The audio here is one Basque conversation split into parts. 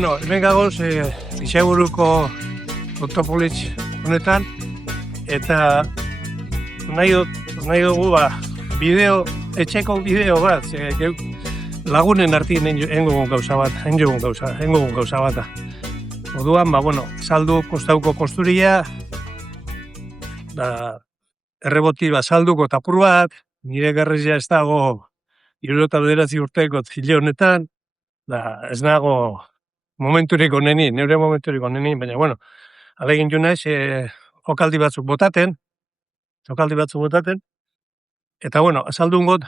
Bueno, hemen gagoz, Pixaburuko Autopolis honetan, eta nahi dugu, etxeko bideo bat, lagunen artien engogun gauza bat. Orduan, saldu kostauko kosturia, da, erreboti salduko tapur bat, nire garrizia ez dago 79 urteko zile honetan, da, ez nago momenturik onenin, neure momenturik onenin, baina, alegin jo naiz, jokaldi batzuk botaten, eta, azaldun got,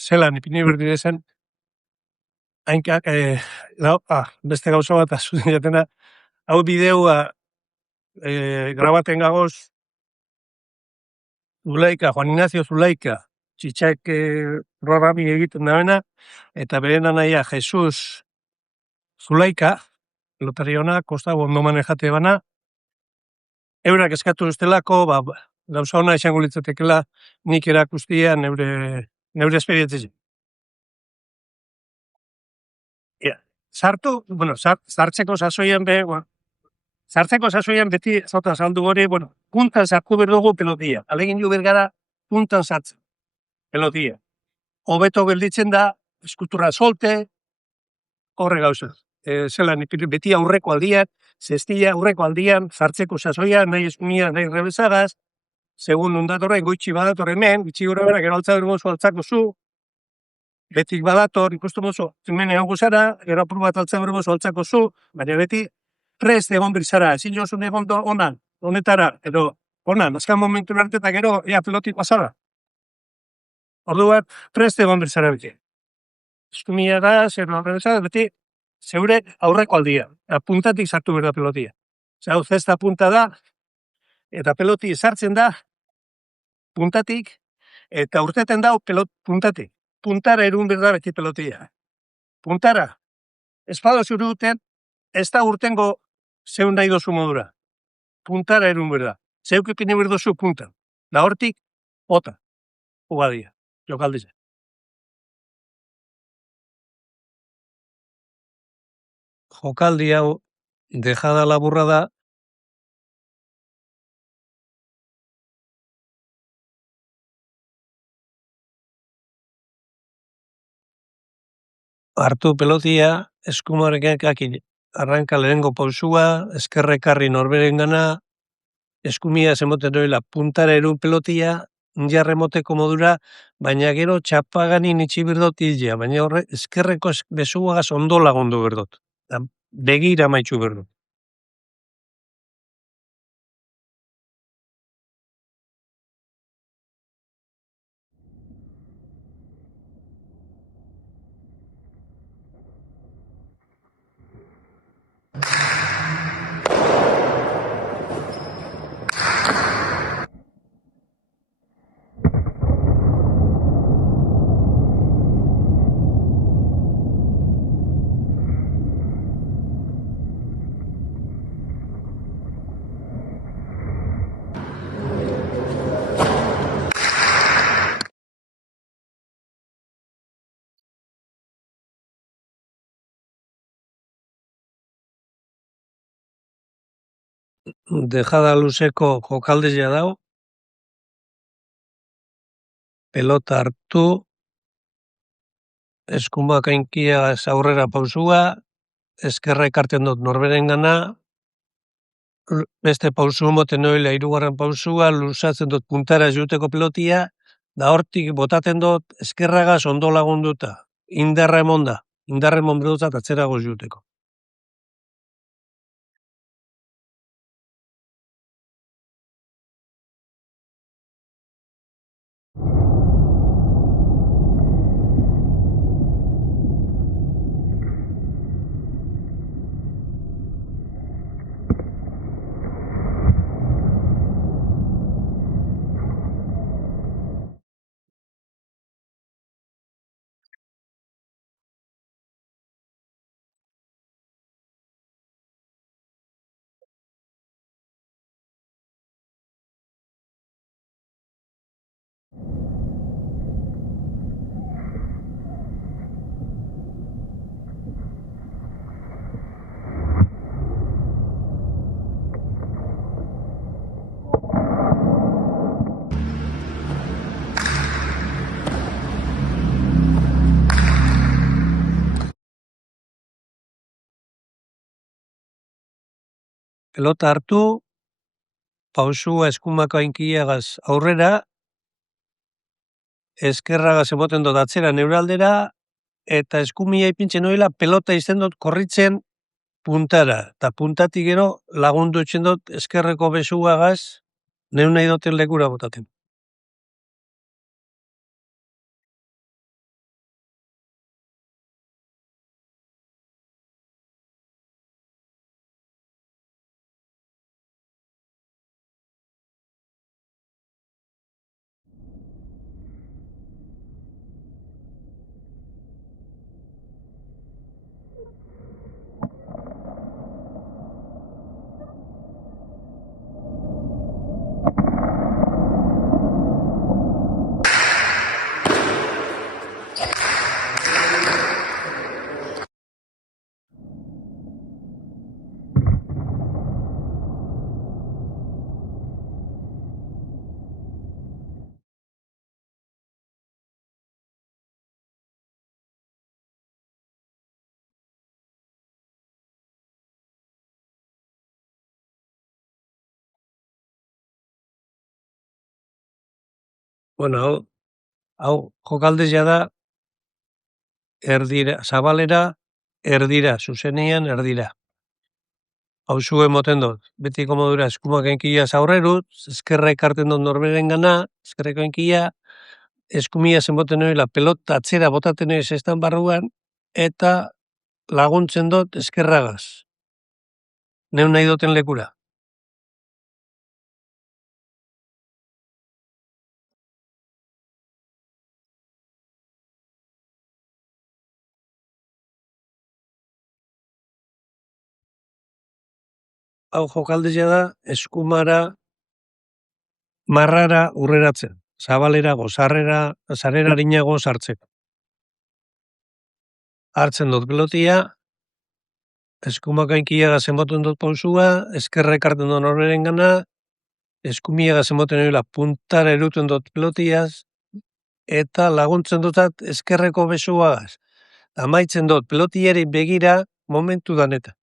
zelan ipini berdi dezen, hainkak, beste gauza bat azuden jatena, hau bideoa grabaten gagoz, Juan Ignacio Zulaika, txitxak programi egiten dabena, eta beren anaia Jesus Zulaika, pelotariona, kosta ondo manejate bana, eurak eskatu ustelako, gauza hona esango litzatekela nik erakustia neure esperientzia. Sartzeko sasoian beti zauta saldu gori, puntan sartu berdugu pelotia. Alegin jo bergara puntan sartzen pelotia. Hobeto gelditzen da, eskultura solte, horre gauza. Zelan, beti aurreko aldian, zestia aurreko aldian, sartzeko sasoian, nahi eskumia, nahi rebezagaz, segun ondatorren, goitxi badator hemen, bitxi gora bera, gero altzabergozu altzako zu, betik badator, ikustu mozu, hemen egon guzara, gero apur bat altzabergozu altzako zu, baina beti prest egon birzara, ezin jozun egon honetara, edo honan, azkan momentu arte eta gero, pelotik pasara. Orduan, prest egon birzara beti. Eskumia da, beti, zeure aurreko aldia, puntatik sartu berda pelotia. Zau, zesta punta da, eta peloti sartzen da, puntatik, eta urteten da puntatik. Puntara erun berda beti pelotia. Puntara, espado zuru duten, ez da urtengo zeun nahi dozu modura. Puntara erun berda. Zeuk ipini berdozu punta. Da hortik, bota. Ugadia, jokaldize. Jokaldi hau, dejada laburra da, hartu pelotia, eskumarekin arranka lehenengo pausua, eskerrekarri norberen gana, eskumia zemoten doela puntara erun pelotia, jarremoteko modura, baina gero txapaganin itxi berdot hilea, baina horre eskerreko besuagaz ondo lagundu berdot. Begira maitxu berdot. Dejada luzeko jokaldezia dau, pelota hartu, eskumak ainkia aurrera pausua, eskerra ekarten dut norberen gana, beste pausu moten noila hirugarren pausua, luzatzen dut puntara juteko pelotia, da hortik botaten dut eskerragaz ondo lagunduta, indarra emon bedotzat atzeragoz juteko. pelota hartu, pausua eskumako ainkiagaz aurrera, eskerragaz emoten dut atzera neuraldera, eta eskumia ipintzen noila pelota izten dut korritzen puntara. Eta puntatik gero lagundu etxen dut eskerreko besuagaz neun nahi duten lekura botaten. Bueno, hau jokaldezia da erdira, zabalera, erdira, zuzenian erdira. Hau zu emoten dut, beti komodura eskumak enkia zaurrerut, eskerra ekarten dut norberen gana, eskerreko enkia, eskumia zenboten noila pelota atzera botaten noiz estan barruan, eta laguntzen dut eskerragaz. Neun nahi duten lekura. Hau jokaldezia da eskumara marrara urreratzen. Zabalerago, sarrera harinago sartzeko. Hartzen dut pelotia, eskumakainkiaga zenboten dut pausua, eskerra ekarten dut norberen gana, eskumiaga zenboten noila puntara eruten dut pelotiaz, eta laguntzen dutat eskerreko besuagaz. Amaitzen dut pelotiari begira momentu daneta.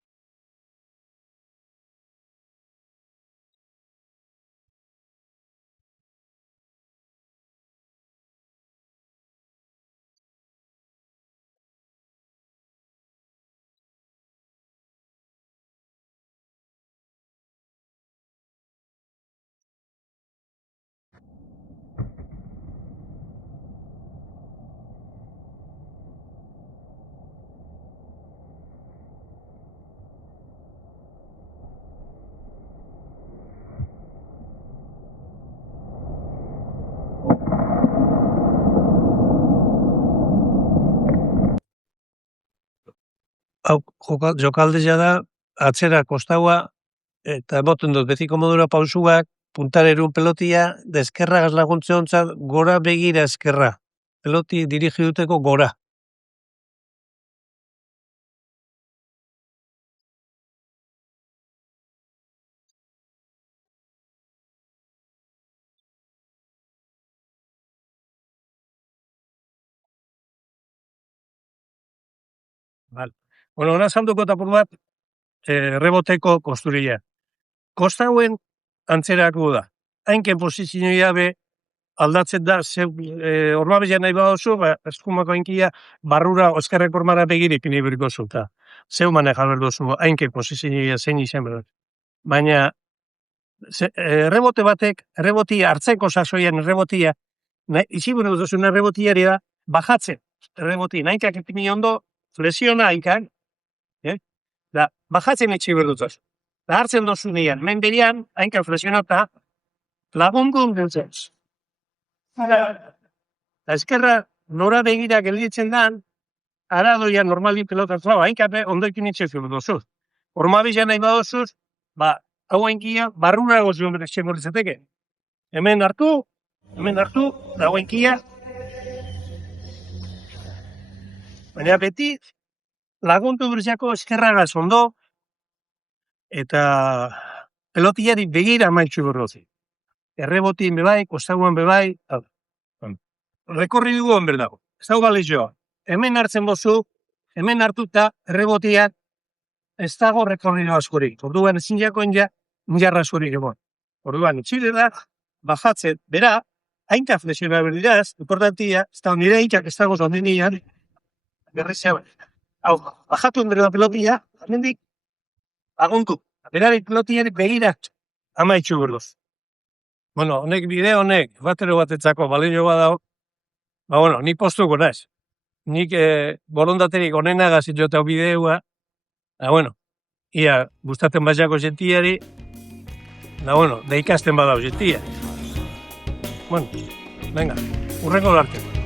Hau jokaldezia da atzera kostaua, eta emoten dut betiko modura pausuak, puntarerun pelotia, da eskerragaz laguntzen ontzat, gora begira eskerra. Peloti dirigi duteko gora. Vale. Bueno, hona salduko eta por bat, reboteko kosturia. Kostauen antzerako da. Hainken posizioia be aldatzen da, ormabila nahi badozu, eskumako hainkia barrura oskarrek ormara begiri pini beriko zu, eta zeu maneja berdozu, hainken posizioia zein izan behar. Baina, rebote batek, rebotia, hartzeko sasoian rebotia, izi gure duzun rebotiari da, bajatzen, reboti, hainkak epini ondo, flesiona hainkak, da, bajatzen etxe berdutaz. Da hartzen dozu nian, men berian, hainka flexionata, lagundun dutzen. Da eskerra nora begira gelditzen dan, aradoia normali pelota zlau, hainkape ondoikin itxezio dozuz. Ormabizan nahi badozuz, hau hainkia barrura gozuen bere txemorrizeteke. Hemen hartu, da hau hainkia. Baina beti, lagundu berziako eskerragaz ondo, eta pelotiari begira maitxu berrozi. Errebotin bebai, kostaguan bebai, rekorri dugu onber dago. Ez dago balizioa. Hemen hartzen bozu, hemen hartuta errebotiak ez dago rekorrido askorik. Orduan ezin jakoen injarra askorik egon. Orduan, itxile da, bajatzen, bera, hainka flexioa berdiraz, importantia, ez da nire hitzak ez dago zonden nian, berrizea, hau, bajatu endere da pelotia, amendik, agontu. Berari pelotiari begirat, amaitxu berduz. Bueno, honek bide honek, batero batetzako balio badao, bueno, ni postuko naiz. Nik borondaterik onenagaz jotau bideua, bueno, ia gustatzen baiako jentiari, da ikasten badau jentia. Bueno, venga, urrengo arte.